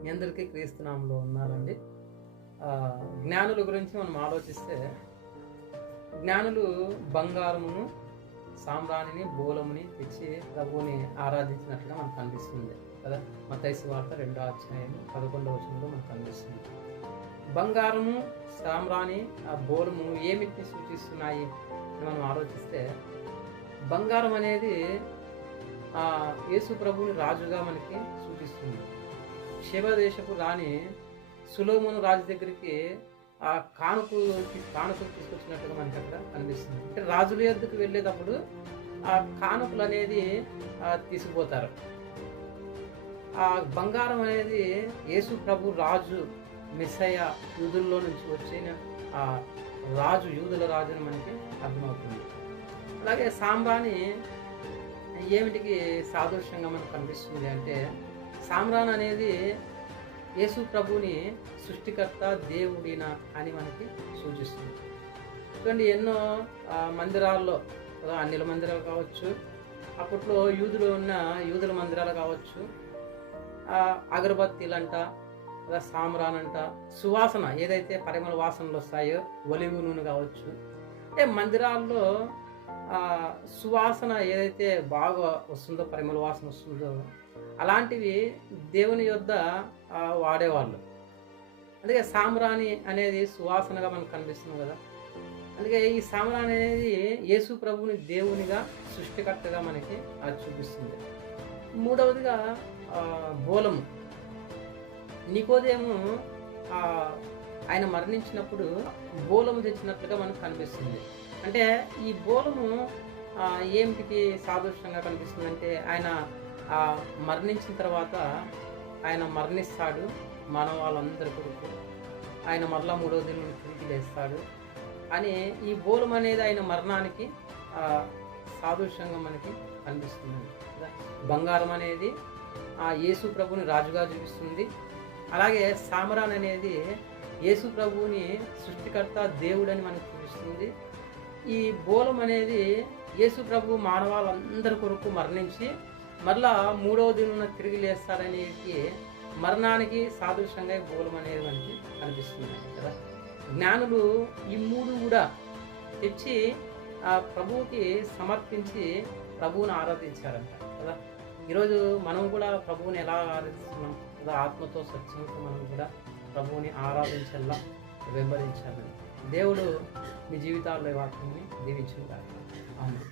మీ అందరికీ క్రీస్తునామంలో ఉన్నారండి. జ్ఞానుల గురించి మనం ఆలోచిస్తే, జ్ఞానులు బంగారమును, సామ్రాణిని, బోలముని తెచ్చి ప్రభువుని ఆరాధించినట్లుగా మనకు కనిపిస్తుంది కదా. మత్తయి సువార్త 2వ అధ్యాయం 11వ వచనంలో మనకు కనిపిస్తుంది. బంగారము, సామ్రాణి, ఆ బోలము ఏమిటిని సూచిస్తున్నాయి అని మనం ఆలోచిస్తే, బంగారం అనేది యేసు ప్రభువుని రాజుగా మనకి సూచిస్తుంది. శివ దేశపు రాణి సొలొమోను రాజు దగ్గరికి ఆ కానుకలు తీసుకొచ్చినట్టుగా మనకి అక్కడ కనిపిస్తుంది. అంటే రాజుల యొద్దకు వెళ్ళేటప్పుడు ఆ కానుకలు అనేది తీసుకుపోతారు. ఆ బంగారం అనేది యేసు ప్రభు రాజు, మెస్సయ్య, యూదుల్లో నుంచి వచ్చిన ఆ రాజు, యూదుల రాజు అని మనకి అర్థమవుతుంది. అలాగే సాంబ్రాణి ఏమిటికి సాదృశ్యంగా మనకు కనిపిస్తుంది అంటే, సామ్రాన్ అనేది యేసు ప్రభుని సృష్టికర్త, దేవుడిన అని మనకి సూచిస్తుంది. చూడండి, ఎన్నో మందిరాల్లో, అన్నిల మందిరాలు కావచ్చు, అప్పట్లో యూదుల మందిరాలు కావచ్చు, అగరబత్తీలంట, సామ్రాన్ అంట, సువాసన ఏదైతే పరిమళ వాసనలు వస్తాయో, ఒలివ్ నూనె కావచ్చు, అంటే మందిరాల్లో సువాసన ఏదైతే బాగా వస్తుందో, పరిమళ వాసన వస్తుందో, అలాంటివి దేవుని యొద్ద వాడేవాళ్ళు. అందుకే సామ్రాణి అనేది సువాసనగా మనకు కనిపిస్తుంది కదా. అందుకే ఈ సామ్రాణి అనేది యేసు ప్రభుని దేవునిగా, సృష్టికర్తగా మనకి అది చూపిస్తుంది. మూడవదిగా బోలము. నికోదేము ఆయన మరణించినప్పుడు బోలము తెచ్చినట్లుగా మనకు కనిపిస్తుంది. అంటే ఈ బోలము ఏమిటికి సాదృశ్యంగా కనిపిస్తుంది అంటే, ఆయన మరణించిన తర్వాత ఆయన మరణిస్తాడు మానవాళ్ళందరి కొరకు, ఆయన మరలా 3వ దినం తిరిగి లేస్తాడు అని ఈ బోలం అనేది ఆయన మరణానికి సాదృశ్యంగా మనకి కనిపిస్తుంది. బంగారం అనేది యేసు ప్రభుని రాజుగా చూపిస్తుంది. అలాగే సామ్రాన్ అనేది యేసు ప్రభుని సృష్టికర్త, దేవుడని మనకు చూపిస్తుంది. ఈ బోలం అనేది యేసు ప్రభు మానవాళ్ళందరి కొరకు మరణించి మరలా 3వ దినం తిరిగి లేస్తారనేది మరణానికి సాదృశ్యంగా బోలం అనేది మనకి కనిపిస్తుంది కదా. జ్ఞానులు ఈ 3 కూడా తెచ్చి ప్రభువుకి సమర్పించి ప్రభువుని ఆరాధించారంట కదా. ఈరోజు మనం కూడా ప్రభువుని ఎలా ఆరాధిస్తున్నాం కదా, ఆత్మతో, సత్యంతో మనం కూడా ప్రభువుని ఆరాధించాలా, వెంబడించాలని దేవుడు మీ జీవితాల్లో వాటిని దీవించుగాక. ఆమేన్.